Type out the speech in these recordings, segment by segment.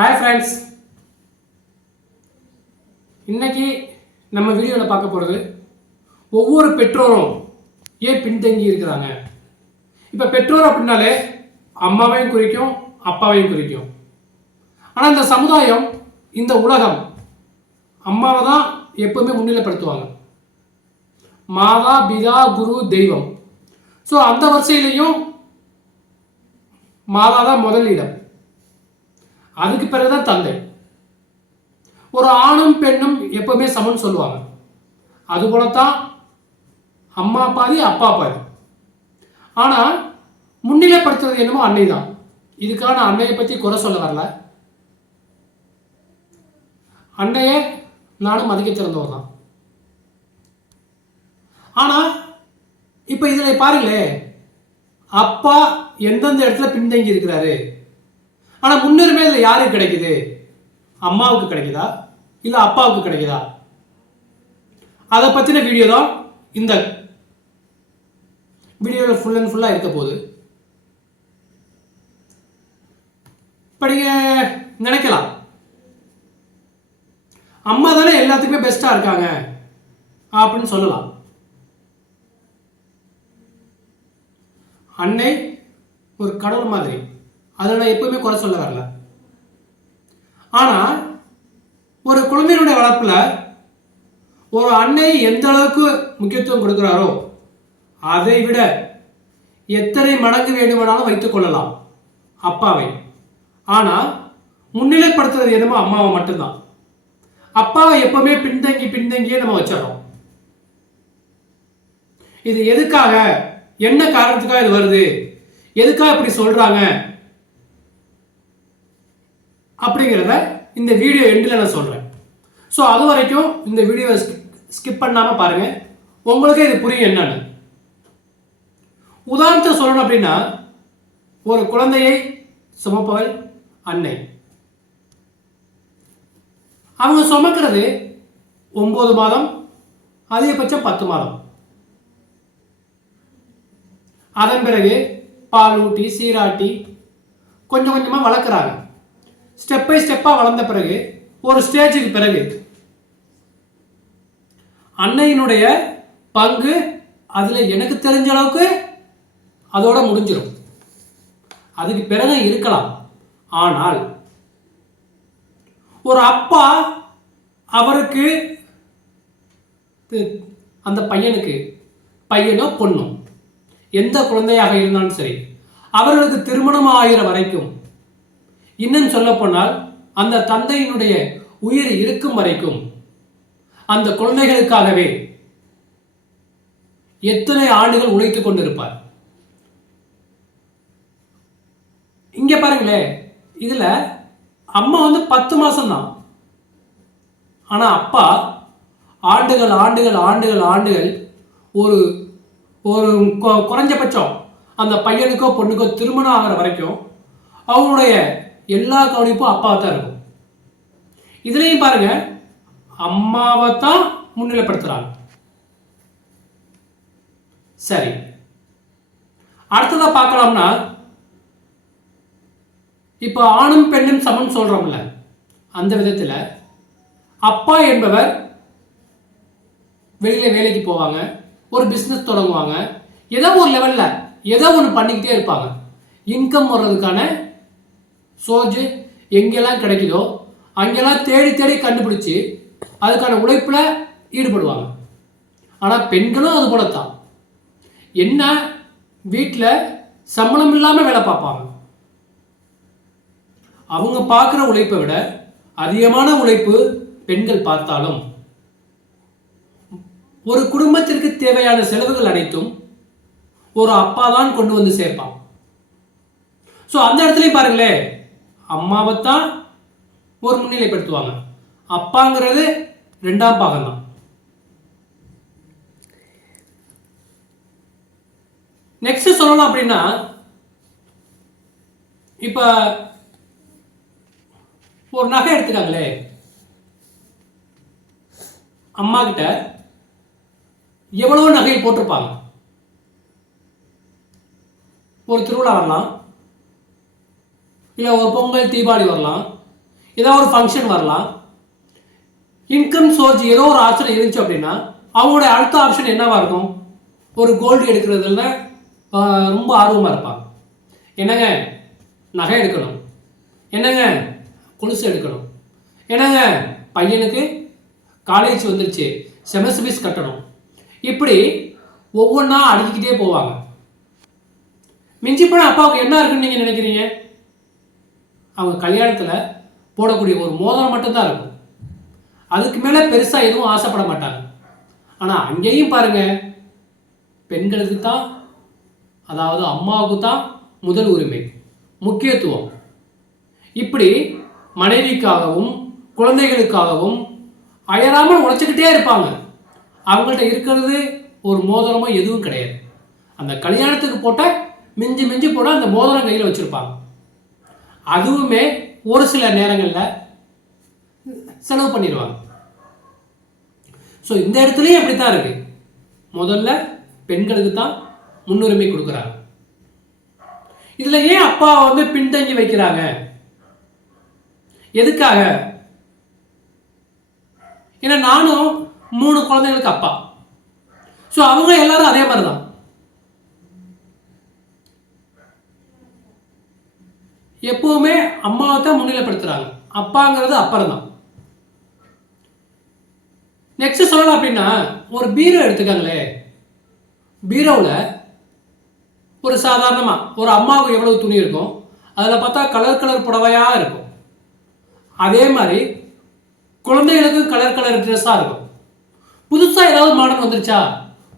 Hi friends, இன்னைக்கு நம்ம வீடியோவில் பார்க்க போகிறது ஒவ்வொரு பெற்றோரும் ஏன் பின்தங்கி இருக்கிறாங்க. இப்போ பெற்றோர் அப்படின்னாலே அம்மாவையும் குறிக்கும், அப்பாவையும் குறிக்கும். ஆனால் இந்த சமுதாயம், இந்த உலகம் அம்மாவை தான் எப்பவுமே முன்னிலைப்படுத்துவாங்க. மாதா பிதா குரு தெய்வம். ஸோ அந்த வரிசையிலையும் மாதா தான் முதலிடம், அதுக்கு பிறகுதான் தந்தை. ஒரு ஆணும் பெண்ணும் எப்பவுமே சமன் சொல்லுவாங்க. அதுபோலத்தான் அம்மா பாதி அப்பா பாதி. ஆனா முன்னிலைப்படுத்துறது என்னமோ அன்னை தான். இதுக்கான அன்னையை பத்தி குறை சொல்ல வரல. அன்னையே நானும் மதிக்க திறந்தவர் தான். ஆனா இப்ப இதுல பாருங்களே, அப்பா எந்தெந்த இடத்துல பின்தங்கி இருக்கிறாரு. ஆனா முன்னுரிமை இதுல யாருக்கு கிடைக்குது? அம்மாவுக்கு கிடைக்குதா இல்ல அப்பாவுக்கு கிடைக்குதா? அதை பத்தின வீடியோ தான் இந்த வீடியோவில் ஃபுல் அண்ட் ஃபுல்லா இருக்க போகுது. இப்ப நீங்க நினைக்கலாம், அம்மா தானே எல்லாத்துக்குமே பெஸ்டா இருக்காங்க அப்படின்னு சொல்லலாம். அன்னை ஒரு கடவுள் மாதிரி, அதில் நான் எப்பவுமே குறை சொல்ல வரல. ஆனா ஒரு குழந்தையினுடைய வளர்ப்புல ஒரு அன்னை எந்த அளவுக்கு முக்கியத்துவம் கொடுக்கிறாரோ அதை விட எத்தனை மடங்கு வேண்டுமானாலும் வைத்துக் கொள்ளலாம் அப்பாவை. ஆனா முன்னிலைப்படுத்துறது என்னமோ அம்மாவை மட்டும்தான். அப்பாவை எப்பவுமே பின்தங்கியே நம்ம வச்சிடறோம். இது எதுக்காக, என்ன காரணத்துக்காக இது வருது, எதுக்காக இப்படி சொல்றாங்க அப்படிங்கிறத இந்த வீடியோ எண்டில் நான் சொல்றேன். ஸோ அது வரைக்கும் இந்த வீடியோவை ஸ்கிப் பண்ணாம பாருங்க, உங்களுக்கே இது புரியும் என்னன்னு. உதாரணத்தை சொல்லணும் அப்படின்னா, ஒரு குழந்தையை சுமப்பவள் அன்னை. அவங்க சுமக்கிறது 9 மாதம், அதிகபட்சம் 10 மாதம். அதன் பிறகு பால் ஊட்டி சீராட்டி கொஞ்சம் கொஞ்சமாக வளர்க்குறாங்க. ஸ்டெப் பை ஸ்டெப்பாக வளர்ந்த பிறகு ஒரு ஸ்டேஜுக்கு பிறகு அன்னையினுடைய பங்கு அதில் எனக்கு தெரிஞ்ச அளவுக்கு அதோட முடிஞ்சிடும். அதுக்கு பிறகு இருக்கலாம். ஆனால் ஒரு அப்பா அவருக்கு அந்த பையனுக்கு, பையனோ பொண்ணோ எந்த குழந்தையாக இருந்தாலும் சரி, அவர்களுக்கு திருமணம் ஆகிற வரைக்கும், இன்னும் சொல்ல போனால் அந்த தந்தையினுடைய உயிர் இருக்கும் வரைக்கும் அந்த குழந்தைகளுக்காகவே எத்தனை ஆண்டுகள் உழைத்துக் கொண்டிருப்பார். இங்க பாருங்களேன், இதுல அம்மா 10 மாசம் தான். ஆனா அப்பா ஆண்டுகள் ஆண்டுகள் ஆண்டுகள் ஆண்டுகள் ஒரு ஒரு குறைஞ்சபட்சம் அந்த பையனுக்கோ பொண்ணுக்கோ திருமணம் ஆகிற வரைக்கும் அவங்களுடைய எல்லா கவனிப்பும் அப்பாவை தான் இருக்கும். இதுலையும் பாருங்க, அம்மாவை தான் முன்னிலைப்படுத்துறாங்க. சரி, அடுத்ததா பார்க்கலாம்னா, இப்ப ஆணும் பெண்ணும் சமம் சொல்றோம்ல, அந்த விதத்துல அப்பா என்பவர் வெளியில வேலைக்கு போவாங்க, ஒரு பிசினஸ் தொடங்குவாங்க, ஏதோ ஒரு லெவல்ல ஏதோ ஒன்று பண்ணிக்கிட்டே இருப்பாங்க. இன்கம் வர்றதுக்கான சோர்ஜ் எங்கெல்லாம் கிடைக்குதோ அங்கெல்லாம் தேடி தேடி கண்டுபிடிச்சு அதுக்கான உழைப்புல ஈடுபடுவாங்க. ஆனா பெண்களும் அது போலத்தான். என்ன, வீட்டில் சம்பளம் இல்லாம வேலை பார்ப்பாங்க. அவங்க பார்க்குற உழைப்பை விட அதிகமான உழைப்பு பெண்கள் பார்த்தாலும் ஒரு குடும்பத்திற்கு தேவையான செலவுகள் அனைத்தும் ஒரு அப்பா தான் கொண்டு வந்து சேர்ப்பான். ஸோ அந்த இடத்துலையும் பாருங்களேன், அம்மாவைத்தான் ஒரு முன்னிலைப்படுத்துவாங்க, அப்பாங்கிறது 2ஆம் பாகம் தான். நெக்ஸ்ட் சொல்லலாம் அப்படின்னா, இப்ப ஒரு நகை எடுத்துக்காங்களே, அம்மா கிட்ட எவ்வளவோ நகை போட்டிருப்பாங்க. ஒரு திருவிழா வரலாம், இல்லை ஒரு பொங்கல் தீபாவளி வரலாம், ஏதோ ஒரு ஃபங்க்ஷன் வரலாம், இன்கம் சோர்ஸ் ஏதோ ஒரு ஆப்ஷன் இருந்துச்சு அப்படின்னா அவங்களுடைய அடுத்த ஆப்ஷன் என்னவா இருக்கும்? ஒரு கோல்டு எடுக்கிறதுல ரொம்ப ஆர்வமாக இருப்பாங்க. என்னங்க நகை எடுக்கணும், என்னங்க கொலுசு எடுக்கணும், என்னங்க பையனுக்கு காலேஜ் வந்துருச்சு செமஸ்டர் ஃபீஸ் கட்டணும், இப்படி ஒவ்வொன்றா அடுக்கிக்கிட்டே போவாங்க. மிஞ்சி போன அப்பாவுக்கு என்ன இருக்குன்னு நீங்கள் நினைக்கிறீங்க? அவங்க கல்யாணத்தில் போடக்கூடிய ஒரு மோதிரம் மட்டும்தான் இருக்கும். அதுக்கு மேலே பெருசாக எதுவும் ஆசைப்பட மாட்டாங்க. ஆனால் அங்கேயும் பாருங்க, பெண்களுக்கு தான், அதாவது அம்மாவுக்கு தான் முதல் உரிமை, முக்கியத்துவம். இப்படி மனைவிக்காகவும் குழந்தைகளுக்காகவும் அயராமல் உழைச்சிக்கிட்டே இருப்பாங்க. அவங்கள்ட்ட இருக்கிறது ஒரு மோதிரமோ எதுவும் கிடையாது. அந்த கல்யாணத்துக்கு போட்ட மிஞ்சி மிஞ்சி போட அந்த மோதிரம் கையில் வச்சுருப்பாங்க. அதுவுமே ஒரு சில நேரங்களில் செலவு பண்ணிடுவாங்க. ஸோ இந்த இடத்துலையும் அப்படி தான் இருக்கு. முதல்ல பெண்களுக்கு தான் முன்னுரிமை கொடுக்குறாங்க. இதில் ஏன் அப்பா வந்து பின்தங்கி வைக்கிறாங்க? எதுக்காக? ஏன்னா நானும் 3 குழந்தைகளுக்கு அப்பா. ஸோ அவங்க எல்லாரும் அதே மாதிரி தான். எப்பவுமே அம்மாவை தான் முன்னிலைப்படுத்துறாங்க. அப்பாங்கிறது அப்புறம் தான். நெக்ஸ்ட் சொல்லலாம் அப்படின்னா, ஒரு பீரோ எடுத்துக்காங்களே. பீரோவில் ஒரு சாதாரணமாக ஒரு அம்மாவுக்கு எவ்வளவு துணி இருக்கும், அதில் பார்த்தா கலர் கலர் புடவையாக இருக்கும். அதே மாதிரி குழந்தைகளுக்கும் கலர் கலர் ட்ரெஸ்ஸாக இருக்கும். புதுசாக ஏதாவது மாடல் வந்துருச்சா,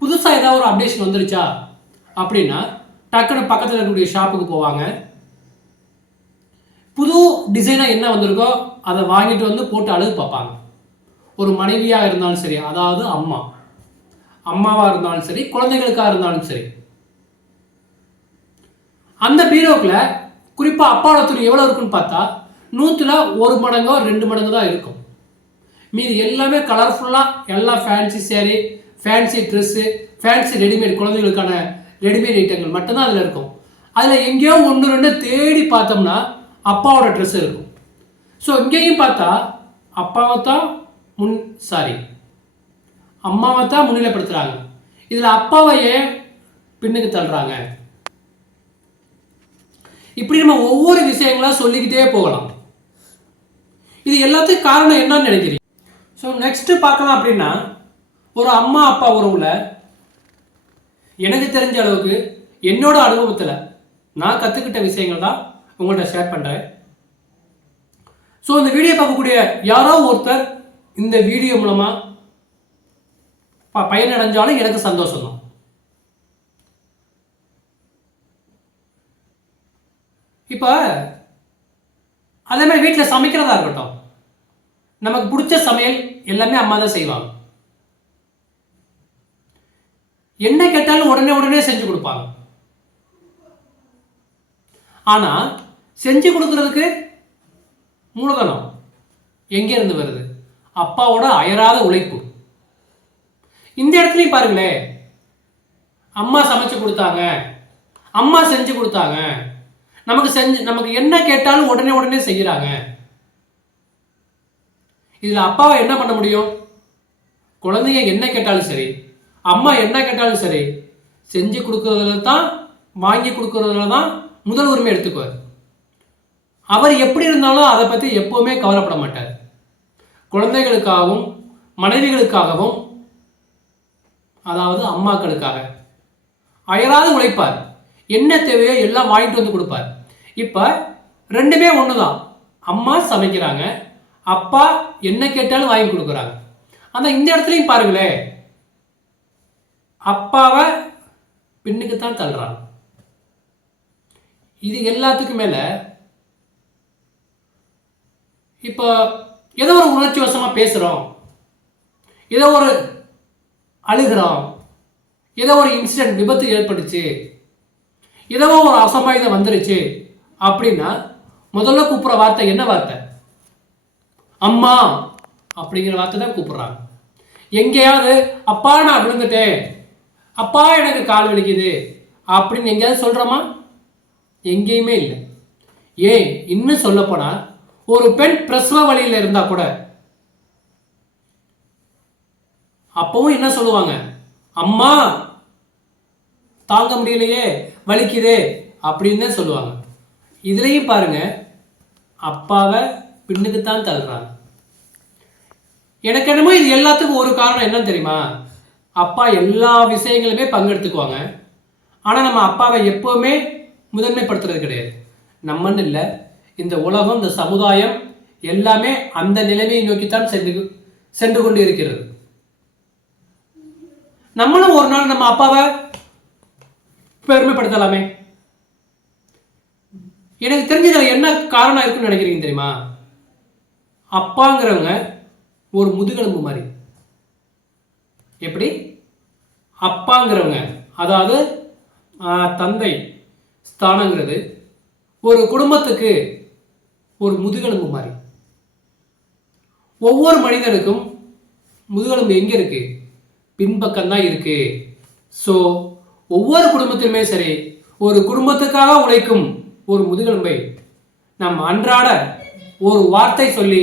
புதுசாக ஏதாவது ஒரு அப்டேஷன் வந்துருச்சா அப்படின்னா டக்குன்னு பக்கத்தில் இருக்கக்கூடிய ஷாப்புக்கு போவாங்க. புது டிசைனாக என்ன வந்திருக்கோ அதை வாங்கிட்டு வந்து போட்டு அழகு பார்ப்பாங்க. ஒரு மனைவியாக இருந்தாலும் சரி, அதாவது அம்மாவாக இருந்தாலும் சரி, குழந்தைகளுக்காக இருந்தாலும் சரி, அந்த பீரோக்குள்ள குறிப்பாக அப்பாவோட துணி எவ்வளோ இருக்குன்னு பார்த்தா 100ல் 1 மடங்கோ 2 மடங்கு தான் இருக்கும். மீது எல்லாமே கலர்ஃபுல்லாக, எல்லாம் fancy sari, fancy dress, fancy readymade, குழந்தைகளுக்கான ரெடிமேட் ஐட்டங்கள் மட்டும்தான் அதில் இருக்கும். அதில் எங்கேயோ 1 2 தேடி பார்த்தோம்னா அப்பாவோட ட்ரெஸ் இருக்கும். ஸோ இங்கேயும் பார்த்தா அப்பாவை தான் அம்மாவை தான் முன்னிலைப்படுத்துகிறாங்க. இதில் அப்பாவையே பின்னுக்கு தள்ளுறாங்க. இப்படி நம்ம ஒவ்வொரு விஷயங்களா சொல்லிக்கிட்டே போகலாம். இது எல்லாத்துக்கும் காரணம் என்னன்னு நினைக்கிறீங்க? ஸோ நெக்ஸ்ட் பார்க்கலாம் அப்படின்னா, ஒரு அம்மா அப்பா உறவுல எனக்கு தெரிஞ்ச அளவுக்கு என்னோட அனுபவத்தில் நான் கற்றுக்கிட்ட விஷயங்கள் தான் உங்கள்கிட்ட ஷேர் பண்ணுறேன். ஸோ இந்த வீடியோ பார்க்கக்கூடிய யாரோ ஒருத்தர் இந்த வீடியோ மூலமாக பயனடைஞ்சாலும் எனக்கு சந்தோஷம் தான். இப்போ அதே மாதிரி வீட்டில் சமைக்கிறதா இருக்கட்டும், நமக்கு பிடிச்ச சமையல் எல்லாமே அம்மா தான் செய்வாங்க. என்ன கேட்டாலும் உடனே செஞ்சு கொடுப்பாங்க. ஆனால் செஞ்சு கொடுக்கறதுக்கு மூலதனம் எங்கேருந்து வருது? அப்பாவோட அயராத உழைப்பு. இந்த இடத்துலையும் பாருங்களேன், அம்மா சமைச்சு கொடுத்தாங்க, அம்மா செஞ்சு கொடுத்தாங்க, நமக்கு என்ன கேட்டாலும் உடனே செய்கிறாங்க. இதில் அப்பாவை என்ன பண்ண முடியும்? குழந்தைங்க என்ன கேட்டாலும் சரி, அம்மா என்ன கேட்டாலும் சரி, செஞ்சு கொடுக்கறதுல தான், வாங்கி கொடுக்கறதுல தான் முதல் உரிமை எடுத்துக்குவார். அவர் எப்படி இருந்தாலும் அதை பற்றி எப்பவுமே கவலைப்பட மாட்டார். குழந்தைகளுக்காகவும் மனைவிகளுக்காகவும், அதாவது அம்மாக்களுக்காக அயராது உழைப்பார். என்ன தேவையோ எல்லாம் வாங்கிட்டு வந்து கொடுப்பார். இப்போ ரெண்டுமே ஒன்று தான். அம்மா சமைக்கிறாங்க, அப்பா என்ன கேட்டாலும் வாங்கி கொடுக்குறாங்க. ஆனால் இந்த இடத்துலையும் பாருங்களேன், அப்பாவை பின்னுக்கு தான் தள்ளுறாங்க. இது எல்லாத்துக்கும் மேலே இப்போ ஏதோ ஒரு உணர்ச்சி வசமாக பேசுகிறோம், ஏதோ ஒரு அழுகிறோம், ஏதோ ஒரு இன்சிடென்ட் விபத்து ஏற்பட்டுச்சு, ஏதோ ஒரு அசம்பாவிதம் வந்துருச்சு அப்படின்னா முதல்ல கூப்பிட்ற வார்த்தை என்ன வார்த்தை? அம்மா அப்படிங்கிற வார்த்தை தான் கூப்பிட்றாங்க. எங்கேயாவது அப்பா நான் விழுந்துட்டேன், அப்பா எனக்கு கால் வலிக்குது அப்படின்னு எங்கேயாவது சொல்கிறோமா? எங்கேயுமே இல்லை. ஏன் இன்னும் சொல்லப்போனால் ஒரு பெண் பிரசவ வலியில் இருந்தா கூட அப்பவும் என்ன சொல்லுவாங்க, அம்மா தாங்க முடியலையே, வலிக்குதே அப்படின்னு சொல்லுவாங்க. இதுலயும் பாருங்க, அப்பாவை பின்னுக்குத்தான் தள்ளுறாங்க. எனக்கு என்னமோ இது எல்லாத்துக்கும் ஒரு காரணம் என்னன்னு தெரியுமா? அப்பா எல்லா விஷயங்களுமே பங்கெடுத்துக்குவாங்க. ஆனால் நம்ம அப்பாவை எப்பவுமே முதன்மைப்படுத்துறது கிடையாது. நம்மன்னு இல்லை, இந்த உலகம், இந்த சமுதாயம் எல்லாமே அந்த நிலைமையை நோக்கித்தான் சென்று கொண்டு இருக்கிறது. நம்மளும் ஒரு நாள் நம்ம அப்பாவை பெருமைப்படுத்தலாமே. எனக்கு தெரிஞ்சது என்ன காரணம் இருக்குன்னு நினைக்கிறீங்க தெரியுமா? அப்பாங்கிறவங்க ஒரு முதுகெலும்பு மாதிரி. எப்படி? அப்பாங்கிறவங்க, அதாவது தந்தை ஸ்தானங்கிறது ஒரு குடும்பத்துக்கு ஒரு முதுகெலும்பு மாதிரி. ஒவ்வொரு மனிதனுக்கும் முதுகெலும்பு எங்கே இருக்கு? பின்பக்கம் தான் இருக்கு. ஸோ ஒவ்வொரு குடும்பத்திலுமே சரி, ஒரு குடும்பத்துக்காக உழைக்கும் ஒரு முதுகெலும்பை நம் அன்றாட ஒரு வார்த்தை சொல்லி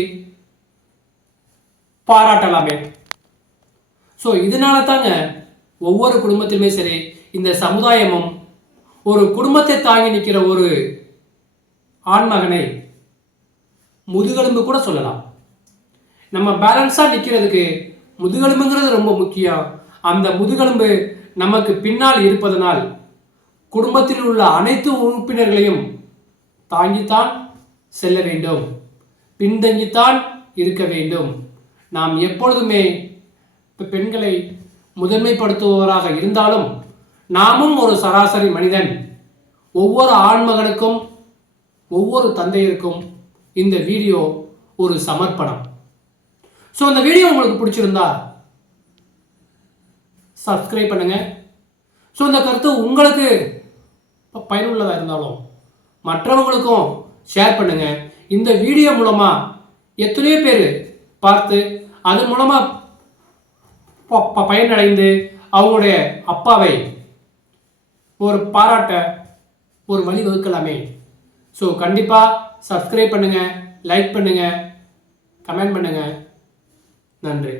பாராட்டலாமே. ஸோ இதனால தாங்க ஒவ்வொரு குடும்பத்திலுமே சரி, இந்த சமுதாயமும் ஒரு குடும்பத்தை தாங்கி நிற்கிற ஒரு ஆண்மகனை முதுகெலும்பு கூட சொல்லலாம். நம்ம பேலன்ஸாக நிற்கிறதுக்கு முதுகெலும்புங்கிறது ரொம்ப முக்கியம். அந்த முதுகெலும்பு நமக்கு பின்னால் இருப்பதனால் குடும்பத்தில் உள்ள அனைத்து உறுப்பினர்களையும் தாங்கித்தான் செல்ல வேண்டும், பின்தங்கித்தான் இருக்க வேண்டும். நாம் எப்பொழுதுமே பெண்களை முதன்மைப்படுத்துபவராக இருந்தாலும் நாமும் ஒரு சராசரி மனிதன். ஒவ்வொரு ஆண்மகனுக்கும் ஒவ்வொரு தந்தையருக்கும் இந்த வீடியோ ஒரு சமர்ப்பணம். ஸோ இந்த வீடியோ உங்களுக்கு பிடிச்சிருந்தா சப்ஸ்கிரைப் பண்ணுங்க. ஸோ இந்த கருத்து உங்களுக்கு பயனுள்ளதாக இருந்தாலும் மற்றவங்களுக்கும் ஷேர் பண்ணுங்க. இந்த வீடியோ மூலமா எத்தனையோ பேர் பார்த்து அது மூலமா பயனடைந்து அவங்களுடைய அப்பாவை ஒரு பாராட்ட ஒரு வழி வகுக்கலாமே. ஸோ கண்டிப்பாக சப்ஸ்கிரைப் பண்ணுங்க, லைக் பண்ணுங்க, கமெண்ட் பண்ணுங்க. நன்றி.